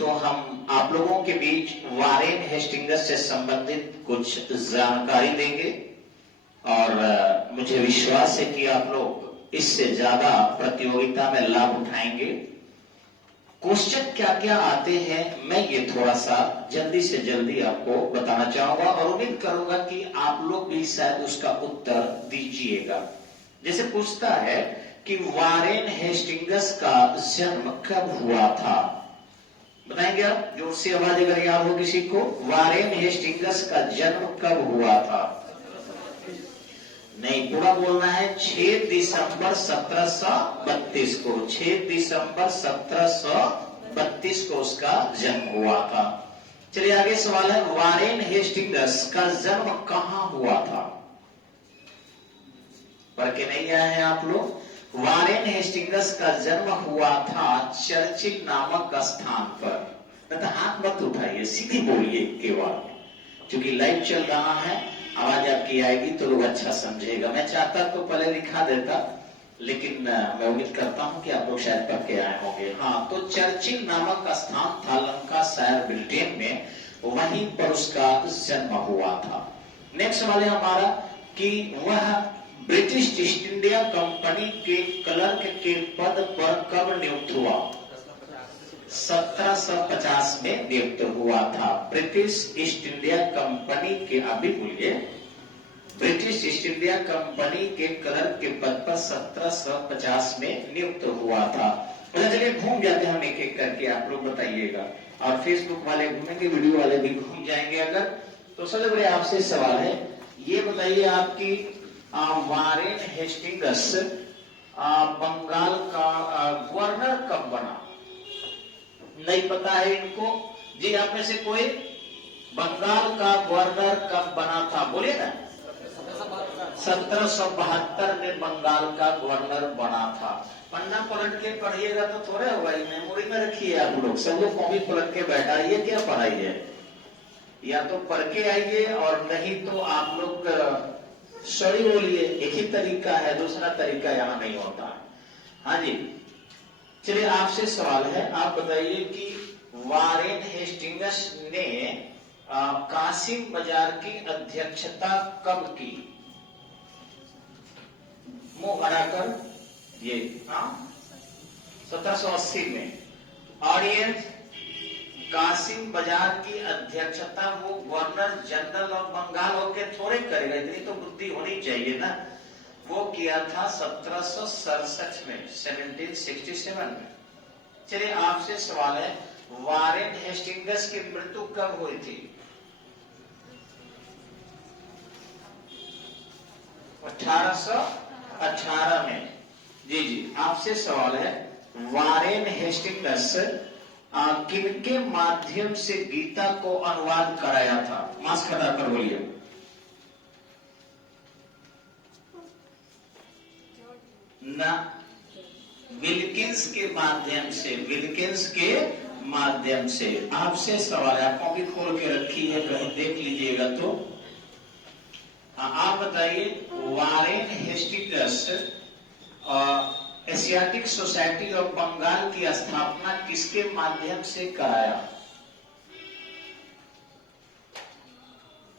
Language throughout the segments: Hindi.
तो हम आप लोगों के बीच वारेन हेस्टिंग्स से संबंधित कुछ जानकारी देंगे और मुझे विश्वास है कि आप लोग इससे ज्यादा प्रतियोगिता में लाभ उठाएंगे। क्वेश्चन क्या क्या आते हैं मैं ये थोड़ा सा जल्दी से जल्दी आपको बताना चाहूंगा और उम्मीद करूंगा कि आप लोग भी शायद उसका उत्तर दीजिएगा। जैसे पूछता है कि वारेन हेस्टिंग्स का जन्म कब हुआ था, बताएंगे आप? जोर से आवाज अगर याद हो किसी को, वारेन हेस्टिंग्स का जन्म कब हुआ था? नहीं, पूरा बोलना है। 6 दिसंबर 1732 को, 6 दिसंबर 1732 को उसका जन्म हुआ था। चलिए आगे सवाल है, वारेन हेस्टिंग्स का जन्म कहां हुआ था? पढ़ के नहीं आए हैं आप लोग? वारेन हेस्टिंग्स का जन्म हुआ था चर्चिल नामक स्थान पर। हाथ मत उठाइए, सीधी बोलिए केवल, क्योंकि लाइव चल रहा है, आवाज आपकी आएगी तो लोग अच्छा समझेगा। मैं चाहता तो पहले लिखा देता, लेकिन मैं उम्मीद करता हूं कि आप लोग शायद पढ़ के आए होंगे। हाँ, तो चर्चिल नामक स्थान था लंकाशायर ब्रिटेन में, वहीं पर उसका जन्म हुआ था। नेक्स्ट सवाल है हमारा कि वह ब्रिटिश ईस्ट इंडिया कंपनी के क्लर्क के पद पर कब नियुक्त हुआ? 1750 में नियुक्त हुआ था। ब्रिटिश ईस्ट इंडिया कंपनी के, अभी बोलिए, ब्रिटिश ईस्ट इंडिया कंपनी के क्लर्क के पद पर 1750 में नियुक्त हुआ था। मतलब चलिए घूम जाते हैं हम एक एक करके, आप लोग बताइएगा, और फेसबुक वाले घूमेंगे, वीडियो वाले भी घूम जाएंगे अगर। तो सबसे बड़े आपसे सवाल है, ये बताइए आपकी वारेन हेस्टिंग्स बंगाल का गवर्नर कब बना? नहीं पता है इनको जी? आप में से कोई बंगाल का गवर्नर कब बना था? बोलिए ना। 1772 में बंगाल का गवर्नर बना था। पन्ना पलट के पढ़िएगा तो थोड़े होगा, मेमोरी में रखिए आप लोग, सब लोग कॉपी पलट के बैठाइए, क्या पढ़ाई है, या तो पढ़ के आइए और नहीं तो आप लोग सॉरी बोलिए। एक ही तरीका है, दूसरा तरीका यहाँ नहीं होता। हाँ जी, चलिए आपसे सवाल है, आप बताइए कि वारेन हेस्टिंग्स ने कासिम बाजार की अध्यक्षता कब की? मुंह बनाकर ये, हाँ, 1780 में। ऑडियंस, कासिम बाजार की अध्यक्षता वो गवर्नर जनरल ऑफ बंगाल होके थोड़े करेगा, इतनी तो बुद्धि होनी चाहिए ना। वो किया था 1767 में, 1767 में। चलिए आपसे सवाल है, वारेन हेस्टिंग्स की मृत्यु कब हुई थी? 1818 में। जी जी, आपसे सवाल है, वारेन हेस्टिंग्स किनके माध्यम से गीता को अनुवाद कराया था? मास्क हटाकर बोलिए। ना, विल्किंस के माध्यम से, विल्किंस के माध्यम से। आपसे सवाल है, आप कॉपी खोल के रखी है, कहीं देख लीजिएगा तो। आप बताइए, Warren Hastings Asiatic Society of Bengal की स्थापना किसके माध्यम से कराया?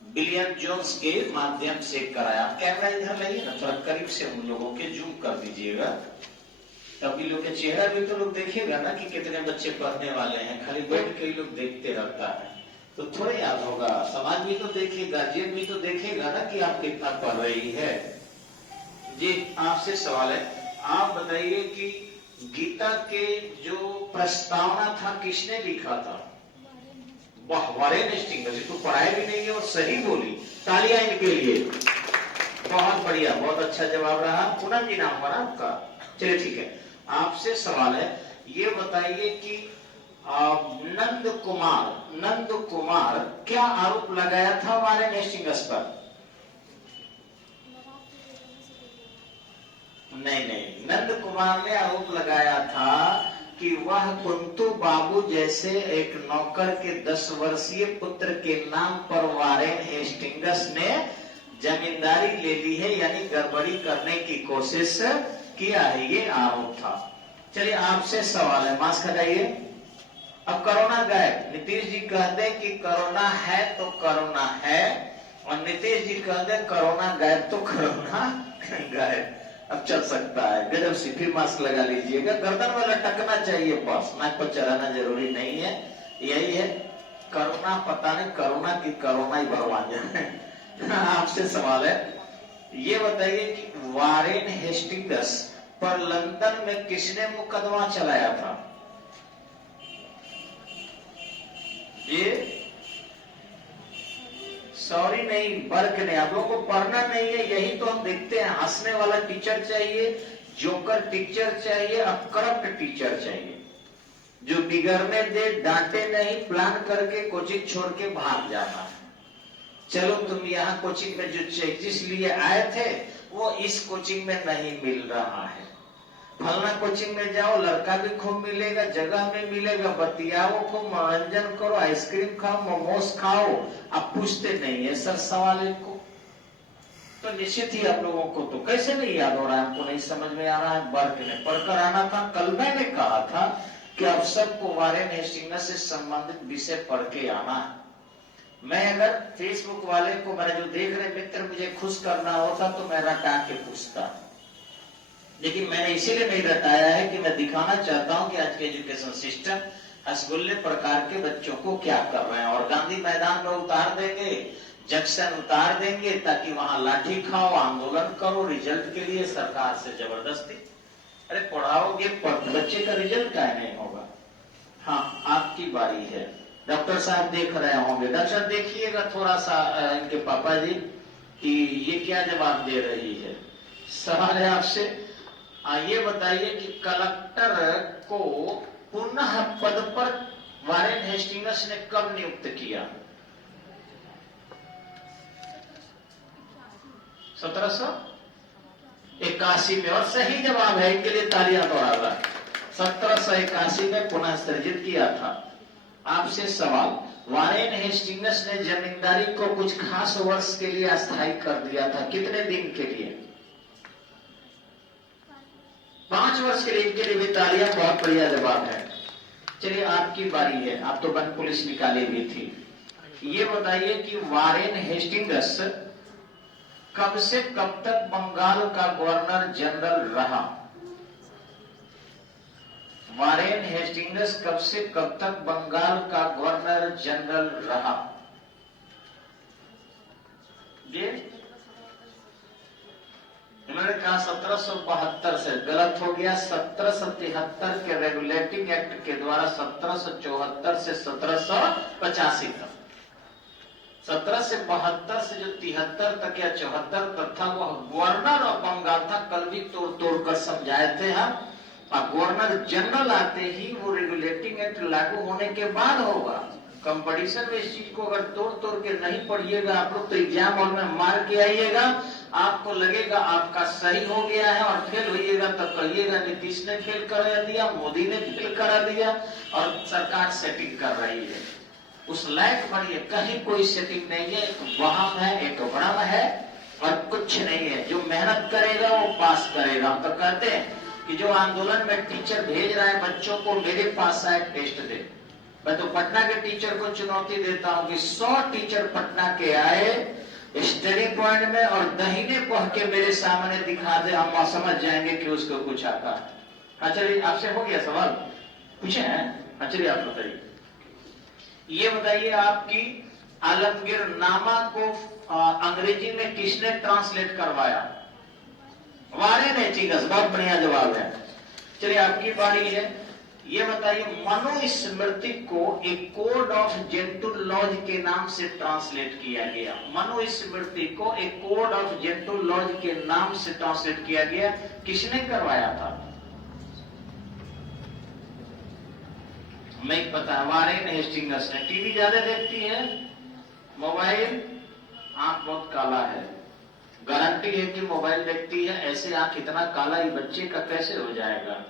विलियम जोन्स के माध्यम से कराया। कैमरा इधर लाइए ना, थोड़ा करीब से उन लोगों के जूम कर दीजिएगा, तभी लोग के चेहरा भी तो लोग देखेगा ना कि कितने बच्चे पढ़ने वाले हैं। खाली बैठ के ही लोग देखते रहता है तो थोड़ा याद होगा, समाज भी तो देखेगा, गार्जियन भी तो देखेगा ना कि आप कितना पढ़ रही है। जी आपसे सवाल है, आप बताइए कि गीता के जो प्रस्तावना था किसने लिखा था? Warren Hastings. तो पढ़ाई भी नहीं है और सही बोली, तालियां इनके लिए। बहुत बढ़िया, बहुत अच्छा जवाब रहा। पूनम जी नाम बना आपका? चलिए ठीक है, आपसे सवाल है, ये बताइए कि नंद कुमार क्या आरोप लगाया था वारेन हेस्टिंग्स पर? नहीं, नंद कुमार ने आरोप लगाया था कि वह कुंतु बाबू जैसे एक नौकर के 10 वर्षीय पुत्र के नाम पर वारेन हेस्टिंग्स ने जमींदारी ले ली है, यानी गड़बड़ी करने की कोशिश किया है, ये आरोप था। चलिए आपसे सवाल है, मास्क हटाइए। अब कोरोना नीतीश जी कहते कि कोरोना है तो कोरोना है, और नीतीश जी कहते कोरोना गायब तो कोरोना गायब। अब चल सकता है, गजब सी। फिर मास्क लगा लीजिएगा, गर्दन में लटकना चाहिए, बस नाक पर चढ़ाना जरूरी नहीं है। यही है, कोरोना पता नहीं कोरोना की कोरोना ही भगवान जाने। आपसे सवाल है, ये बताइए कि वारेन हेस्टिंग्स पर लंदन में किसने मुकदमा चलाया था? ये सॉरी नहीं, बर्क नहीं, आप लोगों को पढ़ना नहीं है। यही तो हम देखते हैं, हंसने वाला टीचर चाहिए, जोकर टीचर चाहिए, और करप्ट टीचर चाहिए, जो बिगड़ने दे, डांटे नहीं, प्लान करके कोचिंग छोड़ के भाग जाना। चलो तुम यहाँ कोचिंग में जो जिस लिए आए थे वो इस कोचिंग में नहीं मिल रहा है, फलना कोचिंग में जाओ, लड़का भी खूब मिलेगा, जगह में मिलेगा, बतियाओ खूब, मनोरंजन करो, आइसक्रीम खाओ, मोमोज खाओ। आप पूछते नहीं है सर सवाल को, तो निश्चित ही आप लोगों को तो कैसे नहीं याद हो रहा है, हमको नहीं समझ में आ रहा है। बर्क ने पढ़कर आना था। कल मैंने कहा था कि आप सबको वारेन हेस्टिंग्स से संबंधित विषय पढ़ के आना है। मैं अगर फेसबुक वाले को, मेरा जो देख रहे मित्र, मुझे खुश करना होता तो मैं रटा के पूछता, लेकिन मैंने इसीलिए नहीं रटाया है कि मैं दिखाना चाहता हूं कि आज के एजुकेशन सिस्टम हसगुल्ले प्रकार के बच्चों को क्या कर रहे हैं, और गांधी मैदान में उतार देंगे, जंक्शन उतार देंगे, ताकि वहां लाठी खाओ, आंदोलन करो रिजल्ट के लिए सरकार से जबरदस्ती। अरे पढ़ाओगे, बच्चे का रिजल्ट क्या नहीं होगा। हाँ, आपकी बारी है। डॉक्टर साहब देख रहे होंगे, डॉक्टर साहब देखिएगा थोड़ा सा इनके पापा जी कि ये क्या जवाब दे रही है। सवाल है आपसे, ये बताइए कि कलेक्टर को पुनः पद पर वारेन हेस्टिंग्स ने कब नियुक्त किया? 1781 में, और सही जवाब है, इनके लिए तालियां दोहरा। 1781 में पुनः सृजित किया था। आपसे सवाल, वारेन हेस्टिंग्स ने जमींदारी को कुछ खास वर्ष के लिए अस्थायी कर दिया था, कितने दिन के लिए? 5 वर्ष के लिए। इनके लिए भी तालियां, बहुत बढ़िया जवाब है। चलिए आपकी बारी है, आप तो वन पुलिस निकाली हुई थी। ये बताइए कि वारेन हेस्टिंग्स कब से कब तक बंगाल का गवर्नर जनरल रहा? वारेन हेस्टिंग्स कब से कब तक बंगाल का गवर्नर जनरल रहा? ये उन्होंने कहा 1772 से, गलत हो गया। 1773 के रेगुलेटिंग एक्ट के द्वारा 1774 से 1785 तक, 17 से 72 से जो 73 तक या 74 तक था, वह गवर्नर ऑफ बंगाल था। कल भी तोड़ तोड़ कर समझाए थे हम। गवर्नर जनरल आते ही वो रेगुलेटिंग एक्ट लागू होने के बाद होगा। कंपटीशन में इस चीज को अगर तोड़ तोड़ के नहीं पढ़िएगा आप लोग, तो एग्जाम हॉल में मार के आइएगा, आपको लगेगा आपका सही हो गया है, और फेल होइएगा तो कहिएगा नीतीश ने फेल करा दिया, मोदी ने फेल करा दिया, और सरकार सेटिंग कर रही है। उस लायक बढ़िए, कहीं कोई सेटिंग नहीं है, एक वहम है, एक भ्रम है, और कुछ नहीं है। जो मेहनत करेगा वो पास करेगा। हम तो कहते हैं कि जो आंदोलन में टीचर भेज रहा है बच्चों को, मेरे पास आए टेस्ट दे। मैं तो पटना के टीचर को चुनौती देता हूं कि 100 टीचर पटना के आए स्टडी पॉइंट में, और दहीने पढ़ के मेरे सामने दिखा दे, हम समझ जाएंगे कि उसको कुछ आता है। हाँ चलिए, आपसे हो गया सवाल, पूछे हैं? हाँ चलिए आप बताइए। ये बताइए आपकी आलमगीर नामा को अंग्रेजी में किसने ट्रांसलेट करवाया? Warren Hastings. बहुत बढ़िया जवाब है। चलिए आपकी बारी है। ये बताइए, मनुस्मृति को एक कोड ऑफ जेंटल लॉज के नाम से ट्रांसलेट किया गया। मनुस्मृति को एक कोड ऑफ जेंटल लॉज के नाम से ट्रांसलेट किया गया, किसने करवाया था? नहीं पता। वारेन हेस्टिंग्स ने। टीवी ज्यादा देखती है, मोबाइल, आंख बहुत काला है, गारंटी है कि मोबाइल देखती है। ऐसे आंख इतना काला ही बच्चे का कैसे हो जाएगा?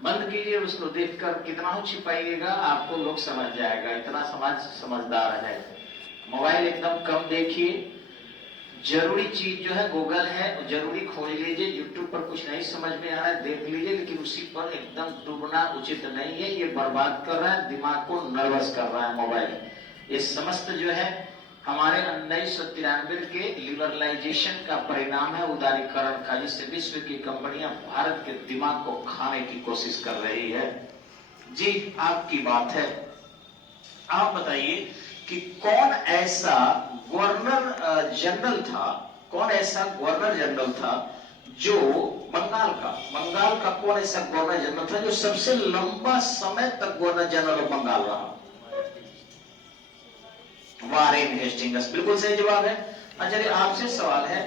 बंद कीजिए, उसको देखकर कितना हो छिपाइएगा, आपको लोग समझ जाएगा, इतना समाज समझदार है। मोबाइल एकदम कम देखिए, जरूरी चीज जो है गूगल है, जरूरी खोज लीजिए। यूट्यूब पर कुछ नहीं समझ में आ रहा है देख लीजिए, लेकिन उसी पर एकदम डूबना उचित नहीं है। ये बर्बाद कर रहा है, दिमाग को नर्वस कर रहा है मोबाइल। ये समस्त जो है हमारे 1993 के लिबरलाइजेशन का परिणाम है, उदारीकरण का, जिससे विश्व की कंपनियां भारत के दिमाग को खाने की कोशिश कर रही है। जी आपकी बात है, आप बताइए कि कौन ऐसा गवर्नर जनरल था, कौन ऐसा गवर्नर जनरल था जो बंगाल का कौन ऐसा गवर्नर जनरल था जो सबसे लंबा समय तक गवर्नर जनरल ऑफ बंगाल रहा? वारेन हेस्टिंग्स, बिल्कुल सही जवाब है। चलिए आपसे सवाल है,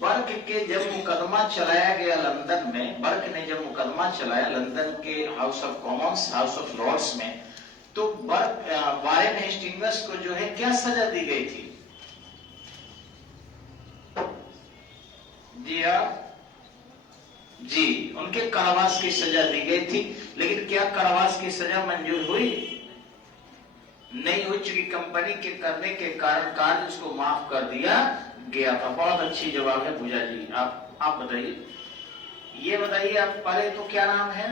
बर्क के जब मुकदमा चलाया गया लंदन में, बर्क ने जब मुकदमा चलाया लंदन के House of Commons, House of Lords में, तो वारेन हेस्टिंग्स को जो है क्या सजा दी गई थी? जी जी, उनके कारावास की सजा दी गई थी। लेकिन क्या कारावास की सजा मंजूर हुई? नहीं हुई, चूंकि कंपनी के करने के कारण कार्य उसको माफ कर दिया गया था। बहुत अच्छी जवाब है पूजा जी। आप बताइए, ये बताइए आप पहले तो क्या नाम है?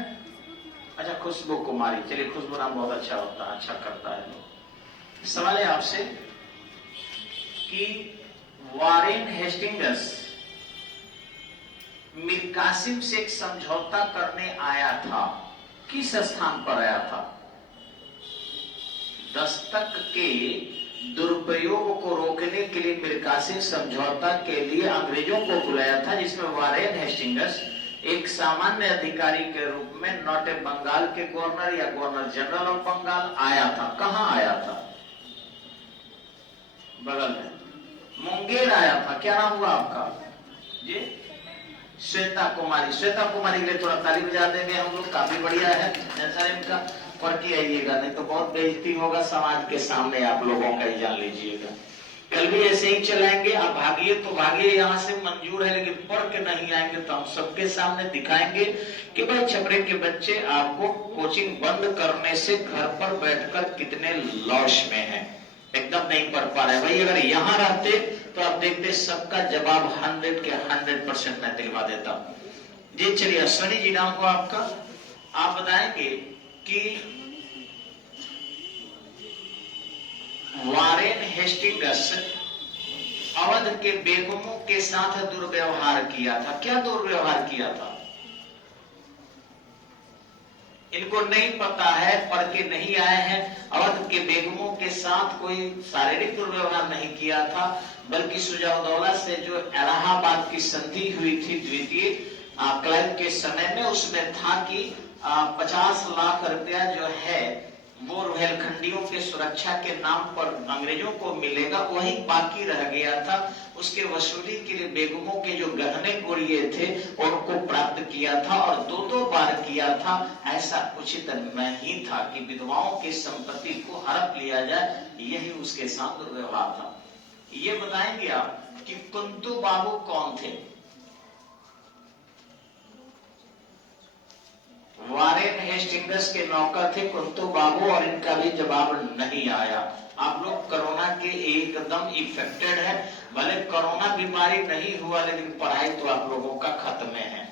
अच्छा, खुशबू कुमारी। चलिए, खुशबू नाम बहुत अच्छा होता है, अच्छा करता है। सवाल है आपसे कि वारेन हेस्टिंग्स मीर कासिम से एक समझौता करने आया था, किस स्थान पर आया था? दस्तक के दुरुपयोग को रोकने के लिए मीर कासिम समझौता के लिए अंग्रेजों को बुलाया था, जिसमें वारेन हेस्टिंग्स एक सामान्य अधिकारी के रूप में नॉट ए बंगाल के गवर्नर या गवर्नर जनरल ऑफ बंगाल आया था। कहां आया था? बगल में मुंगेर आया था। क्या नाम हुआ आपका? जी श्वेता कुमारी। श्वेता कुमारी के लिए थोड़ा ताली बजा देंगे हम लोग, काफी बढ़िया है। ऐसा इनका पढ़ के आइएगा, नहीं तो बहुत बेइज्जती होगा समाज के सामने, आप लोगों का ही जान लीजिएगा। कल भी ऐसे ही चलाएंगे, आप भागिए तो भागिए, यहाँ से मंजूर है, लेकिन पढ़ के नहीं आएंगे तो हम सबके सामने दिखाएंगे कि भाई छपरे के बच्चे आपको कोचिंग बंद करने से घर पर बैठकर कितने लॉस में हैं, एकदम नहीं पढ़ पा रहे। भाई अगर यहाँ रहते तो आप देखते सबका जवाब 100 के 100% मैं दिलवा देता। जी चलिए, अश्वनी जी नाम हुआ आपका, आप बताएंगे कि वारेन हेस्टिंग्स अवध के बेगमों के साथ दुर्व्यवहार किया था। क्या दुर्व्यवहार किया था? इनको नहीं पता है, पढ़ के नहीं आए हैं। अवध के बेगमों के साथ कोई शारीरिक दुर्व्यवहार नहीं किया था, बल्कि सुजाउद्दौला से जो इलाहाबाद की संधि हुई थी द्वितीय क्लाइव के समय में, उसमें था कि 50 लाख रुपया जो है वो रुहेलखंडियों के सुरक्षा के नाम पर अंग्रेजों को मिलेगा, वही बाकी रह गया था। उसके वसूली के लिए बेगमों के जो गहने गुड़िए थे उनको प्राप्त किया था, और 2-2 बार किया था। ऐसा उचित नहीं था कि विधवाओं की संपत्ति को हड़प लिया जाए, यही उसके साथ दुर्व्यवहार था। ये बताएंगे आप कि कुंतु बाबू कौन थे? वारेन हेस्टिंग्स के नौकर थे कुंतु बाबू, और इनका भी जवाब नहीं आया। आप लोग कोरोना के एकदम इफेक्टेड है, भले कोरोना बीमारी नहीं हुआ लेकिन पढ़ाई तो आप लोगों का खत्म है।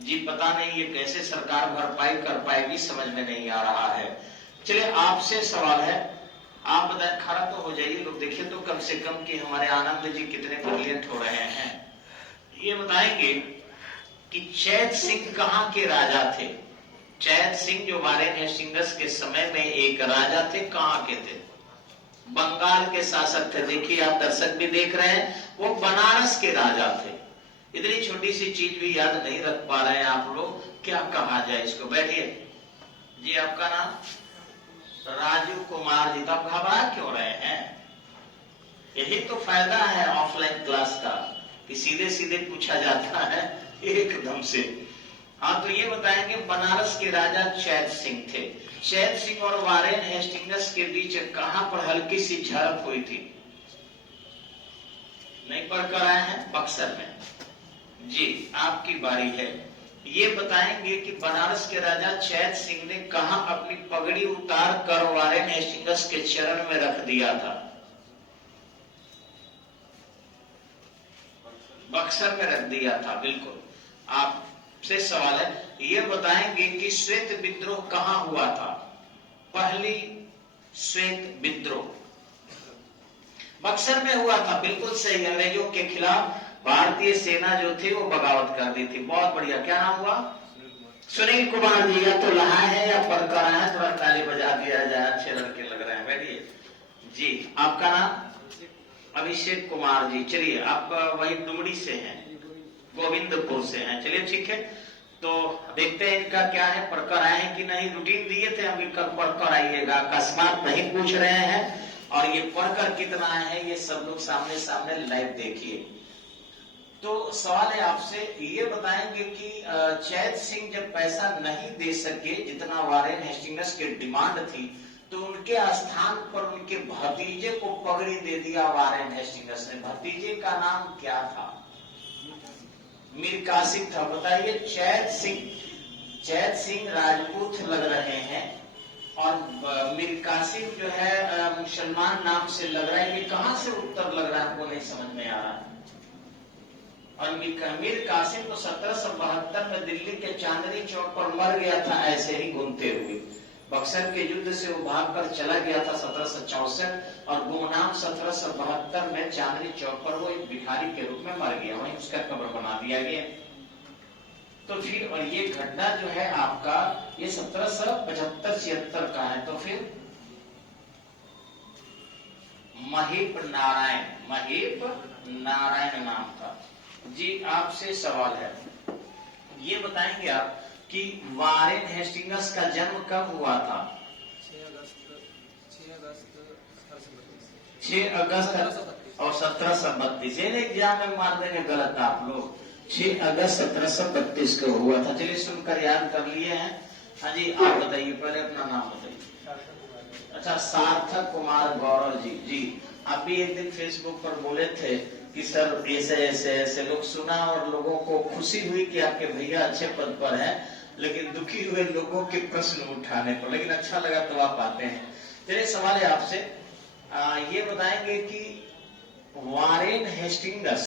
जी पता नहीं ये कैसे सरकार भरपाई कर पाएगी, समझ में नहीं आ रहा है। चलिए आपसे सवाल है, आप बताएं, खड़ा तो हो जाइए लोग, देखिए तो कम से कम कि हमारे आनंद जी कितने ब्रिलियंट हो रहे हैं। ये बताएंगे कि चैत सिंह कहां के राजा थे? चैत सिंह जो वारेन हेस्टिंग्स के समय में एक राजा थे, कहां के थे? बंगाल के शासक थे। देखिए आप दर्शक भी देख रहे हैं, वो बनारस के राजा थे। इतनी छोटी सी चीज भी याद नहीं रख पा रहे हैं आप लोग, क्या कहा जाए इसको? बैठिए जी, आपका नाम? राजू कुमार जी। तो आप घबरा क्यों रहे हैं? यही तो फायदा है ऑफलाइन क्लास का कि सीधे सीधे पूछा जाता है एकदम से। हाँ, तो ये बताएंगे बनारस के राजा चैत सिंह थे। चैत सिंह और वारेन हेस्टिंग्स के बीच कहां पर हल्की सी झड़प हुई थी? नहीं पढ़कर आए हैं? बक्सर में। जी आपकी बारी है। ये बताएंगे कि बनारस के राजा चैत सिंह ने कहां अपनी पगड़ी उतार कर वारेन हेस्टिंग्स के चरण में रख दिया था? बक्सर में रख दिया था। बिल्कुल आपसे सवाल है, ये बताएंगे कि श्वेत विद्रोह कहां हुआ था? पहली श्वेत विद्रोह बक्सर में हुआ था। बिल्कुल सही, अंग्रेजों के खिलाफ भारतीय सेना जो थी वो बगावत कर दी थी। बहुत बढ़िया। क्या नाम हुआ? सुनील कुमार जी। या तो लहा है या पढ़ कर आए हैं, थोड़ा ताली बजा दिया जाए, अच्छे लड़के लग रहे हैं। बैठिए जी। आपका नाम? अभिषेक कुमार जी। चलिए, आप वही डुमरी से हैं, गोविंदपुर से हैं। चलिए ठीक है, तो देखते हैं इनका क्या है, पढ़कर आए हैं कि नहीं। रूटीन दिए थे हम, कल पढ़कर आइएगा, अकस्मात नहीं पूछ रहे हैं। और ये पढ़कर कितना है ये सब लोग सामने सामने लाइव देखिए। तो सवाल है आपसे, ये बताएंगे कि चैत सिंह जब पैसा नहीं दे सके जितना वारेन हेस्टिंग्स की डिमांड थी, तो उनके स्थान पर उनके भतीजे को पगड़ी दे दिया वारेन हेस्टिंग्स ने। भतीजे का नाम क्या था? मीर कासिम था। बताइए। चैत सिंह राजपूत लग रहे हैं और मीर कासिम जो है मुसलमान नाम से लग रहा है। ये कहां से उत्तर लग रहा है, हमको नहीं समझ में आ रहा है। और मीर कासिम तो 1772 में दिल्ली के चांदनी चौक पर मर गया था, ऐसे ही घूमते हुए। बक्सर के युद्ध से वो भागकर चला गया था 1764 और गुमनाम 1772 में चांदनी चौक पर वो एक भिखारी के रूप में मर गया, वहीं उसका कब्र बना दिया गया। तो फिर और ये घटना जो है आपका ये 1775-76 का है। तो फिर महीप नारायण नाम था जी। आपसे सवाल है, ये बताएंगे आप कि वारेन हेस्टिंग्स का जन्म कब हुआ था? 6 अगस्त और 1732। एग्जाम में मार देंगे गलत आप लोग। 6 अगस्त 1732 को हुआ था। चलिए, सुनकर याद कर लिए हैं। हाँ जी, आप बताइए, पहले अपना नाम बताइए। अच्छा, सार्थक कुमार गौरव जी। जी, आप भी एक दिन फेसबुक पर बोले थे कि सर ऐसे ऐसे ऐसे लोग सुना और लोगों को खुशी हुई कि आपके भैया अच्छे पद पर हैं, लेकिन दुखी हुए लोगों के प्रश्न उठाने पर। लेकिन अच्छा लगा तो आप आते हैं। चलिए, सवाल है आपसे, ये बताएंगे कि वारेन हेस्टिंग्स